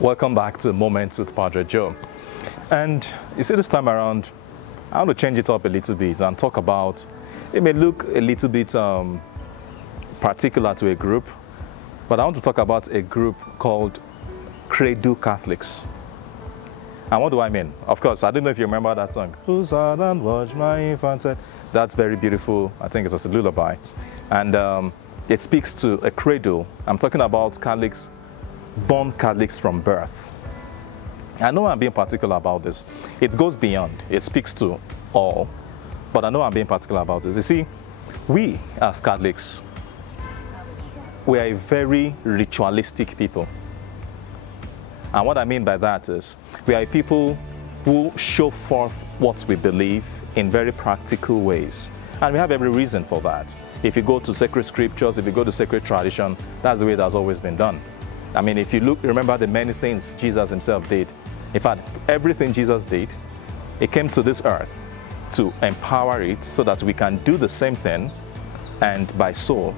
Welcome back to Moments with Padre Joe. And you see, this time around, I want to change it up a little bit and talk about, it may look a little bit particular to a group, but I want to talk about a group called Cradle Catholics. And what do I mean? Of course, I don't know if you remember that song, "Who sat and watched my infant?" That's very beautiful. I think it's a lullaby. And it speaks to a cradle. I'm talking about Catholics, born Catholics from birth. I know I'm being particular about this. It goes beyond. It speaks to all. But I know I'm being particular about this. You see, we as Catholics, we are a very ritualistic people. And what I mean by that is, we are people who show forth what we believe in very practical ways. And we have every reason for that. If you go to sacred scriptures, if you go to sacred tradition, that's the way it has always been done. I mean, if you remember the many things Jesus himself did. In fact, everything Jesus did, it came to this earth to empower it so that we can do the same thing and by so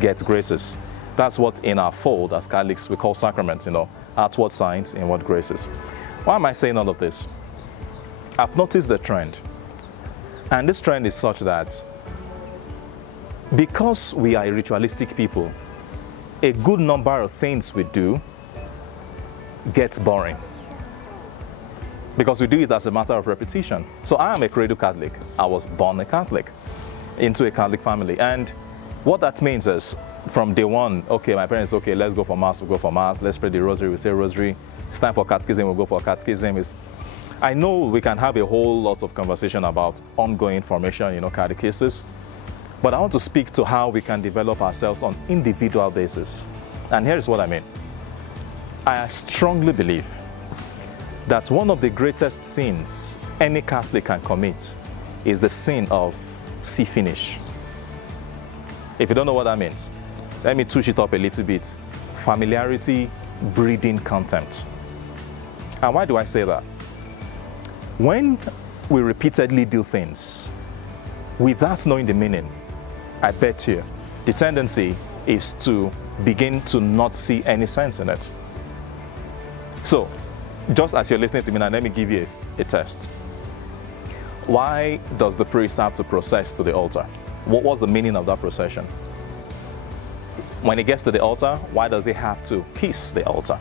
get graces. That's what in our fold as Catholics we call sacraments, outward signs, inward graces. Why am I saying all of this? I've noticed the trend. And this trend is such that because we are a ritualistic people, a good number of things we do gets boring. Because we do it as a matter of repetition. So I am a Cradle Catholic. I was born a Catholic into a Catholic family. And what that means is, from day one, okay, my parents, okay, let's go for Mass, we'll go for Mass. Let's pray the Rosary, we say Rosary. It's time for Catechism, we'll go for Catechism. I know we can have a whole lot of conversation about ongoing formation, catechesis. But I want to speak to how we can develop ourselves on individual basis. And here's what I mean. I strongly believe that one of the greatest sins any Catholic can commit is the sin of see finish. If you don't know what that means, let me touch it up a little bit. Familiarity breeding contempt. And why do I say that? When we repeatedly do things without knowing the meaning, I bet you the tendency is to begin to not see any sense in it. So, just as you're listening to me now, let me give you a test. Why does the priest have to process to the altar? What was the meaning of that procession? When he gets to the altar, why does he have to kiss the altar?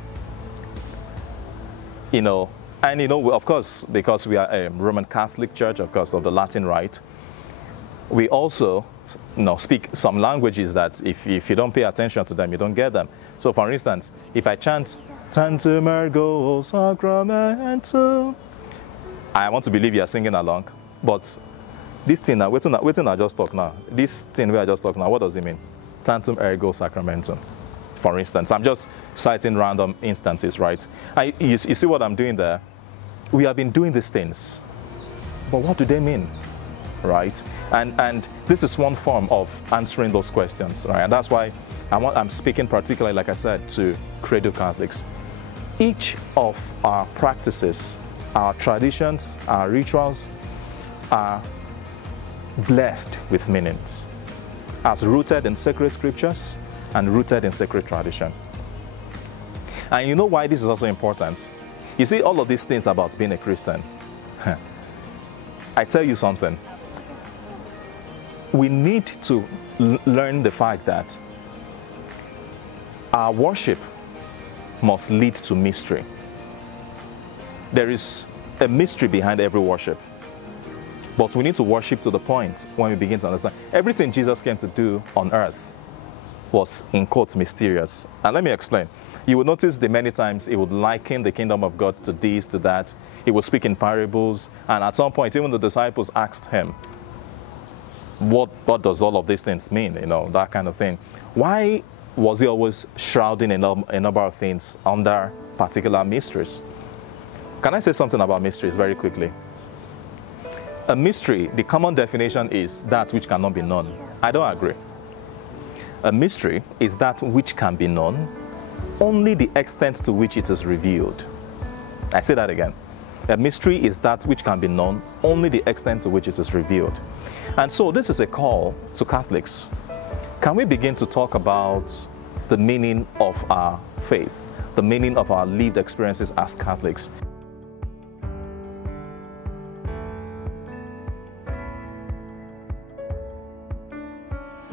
Of course, because we are a Roman Catholic church, of course, of the Latin Rite, we also speak some languages that if you don't pay attention to them, you don't get them. So for instance, if I chant, Tantum ergo sacramentum, I want to believe you are singing along, but this thing now, waiting I just talk now, this thing where I just talk now, what does it mean? Tantum ergo sacramentum. For instance, I'm just citing random instances, right? You see what I'm doing there? We have been doing these things, but what do they mean? Right? And this is one form of answering those questions, right? And that's why I'm speaking particularly, like I said, to Cradle Catholics. Each of our practices, our traditions, our rituals are blessed with meanings, as rooted in sacred scriptures and rooted in sacred tradition. And you know why this is also important? You see, all of these things about being a Christian, I tell you something. We need to learn the fact that our worship must lead to mystery. There is a mystery behind every worship. But we need to worship to the point when we begin to understand everything Jesus came to do on earth was, in quotes, mysterious. And let me explain. You will notice that many times he would liken the kingdom of God to this, to that. He would speak in parables. And at some point, even the disciples asked him, what does all of these things mean? That kind of thing. Why was he always shrouding a number of things under particular mysteries? Can I say something about mysteries very quickly? A mystery, the common definition is that which cannot be known. I don't agree. A mystery is that which can be known, only the extent to which it is revealed. I say that again. A mystery is that which can be known, only the extent to which it is revealed. And so this is a call to Catholics can we begin to talk about the meaning of our faith, the meaning of our lived experiences as Catholics?